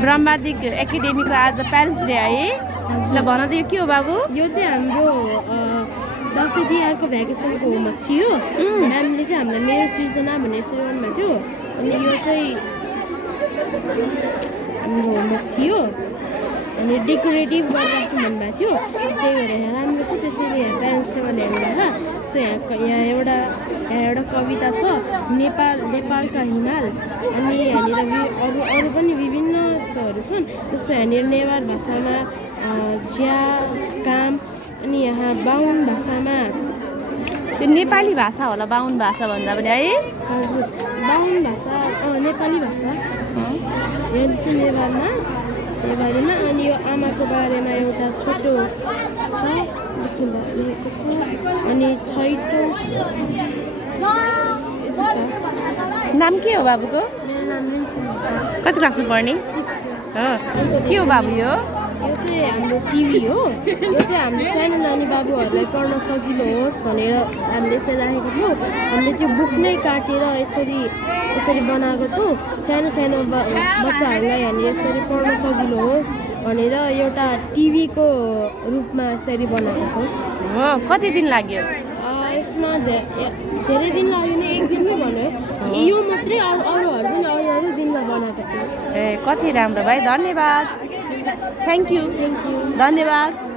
ब्रह्मादिक एकाडेमीको आज parents day है ल भन त यो के हो बाबु यो चाहिँ हाम्रो दसैँ तिहारको भ्याकेसनको होमवर्क थियो म्यामले चाहिँ हामीलाई मेरो सृजना भन्ने सिरियलमा थियो अनि यो चाहिँ हाम्रो होमवर्क थियो अनि डेकोरेटिभ गरेर राख्नु भन्नुभएको थियो त्यही भएर यहाँ राम्रो छ त्यसैले यहाँ प्यारेन्ट्सले पनि हेर्नु जस्तो यहाँ एउटा कविता छ नेपालका हिमाल अनि यहाँनिर अरू पनि विभिन्न यस्तोहरू छन् जस्तो यहाँनिर नेवार भाषामा ज्या काम अनि यहाँ बाहुन भाषामा त्यो नेपाली भाषा होला बाहुन भाषा भन्दा पनि है हजुर बाहुन भाषा नेपाली भाषा यो चाहिँ नेवारमा अनि यो आमाको बारेमा एउटा छोटो छ लेखेको छ अनि छैटो नाम के हो बाबुको कति क्लासमा पढ्ने के हो बाबु यो चाहिँ हाम्रो टिभी हो यो चाहिँ हाम्रो सानो नानी बाबुहरूलाई पढ्न सजिलो होस् भनेर हामीले यसरी राखेको छौँ हामीले त्यो बुक नै काटेर यसरी बनाएको छौँ सानो बच्चाहरूलाई हामीले यसरी पढ्न सजिलो होस् भनेर एउटा टिभीको रूपमा यसरी बनाएको छौँ हो कति दिन लाग्यो यसमा धेरै दिन लाग्यो नि एक दिनमै भन्यो यो मात्रै अरूहरू पनि अरू दिनमा बनाएको थियो ए कति राम्रो भाइ धन्यवाद थ्याङ्क यू धन्यवाद धन्यवाद